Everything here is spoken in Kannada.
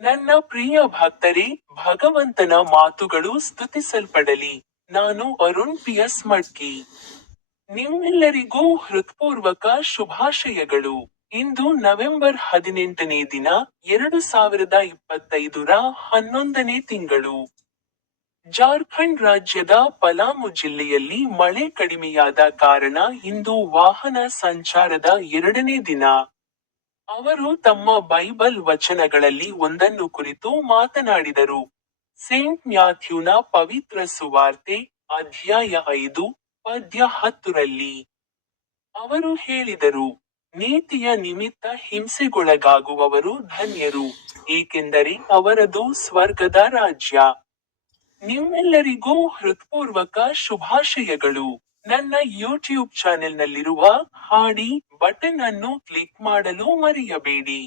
ನನ್ನ ಪ್ರಿಯ ಭಕ್ತರೇ, ಭಗವಂತನ ಮಾತುಗಳು ಸ್ತುತಿಸಲ್ಪಡಲಿ. ನಾನು ಅರುಣ್ ಪಿ.ಎಸ್. ಮಡ್ಕಿ. ನಿಮ್ಮೆಲ್ಲರಿಗೂ ಹೃತ್ಪೂರ್ವಕ ಶುಭಾಶಯಗಳು. ಇಂದು ನವೆಂಬರ್ 18ನೇ ದಿನ, 2025 ರ 11ನೇ ತಿಂಗಳು. ಜಾರ್ಖಂಡ್ ರಾಜ್ಯದ ಪಲಾಮು ಜಿಲ್ಲೆಯಲ್ಲಿ ಮಳೆ ಕಡಿಮೆಯಾದ ಕಾರಣ ಇಂದು ವಾಹನ ಸಂಚಾರದ 2ನೇ ದಿನ. ಅವರು ತಮ್ಮ ಬೈಬಲ್ ವಚನಗಳಲ್ಲಿ ಒಂದನ್ನು ಕುರಿತು ಮಾತನಾಡಿದರು. ಸೇಂಟ್ ಮ್ಯಾಥ್ಯೂನ ಪವಿತ್ರ ಸುವಾರ್ತೆ, ಅಧ್ಯಾಯ 5, ಪದ್ಯ 10ರಲ್ಲಿ. ಅವರು ಹೇಳಿದರು, ನೀತಿಯ ನಿಮಿತ್ತ ಹಿಂಸೆಗೊಳಗಾಗುವವರು ಧನ್ಯರು, ಏಕೆಂದರೆ ಅವರದು ಸ್ವರ್ಗದ ರಾಜ್ಯ. ನಿಮ್ಮೆಲ್ಲರಿಗೂ ಹೃತ್ಪೂರ್ವಕ ಶುಭಾಶಯಗಳು. ನನ್ನ ಯೂಟ್ಯೂಬ್ ಚಾನೆಲ್ನಲ್ಲಿರುವ ಹಾಡಿ ಬಟನ್ ಅನ್ನು ಕ್ಲಿಕ್ ಮಾಡಲು ಮರೆಯಬೇಡಿ.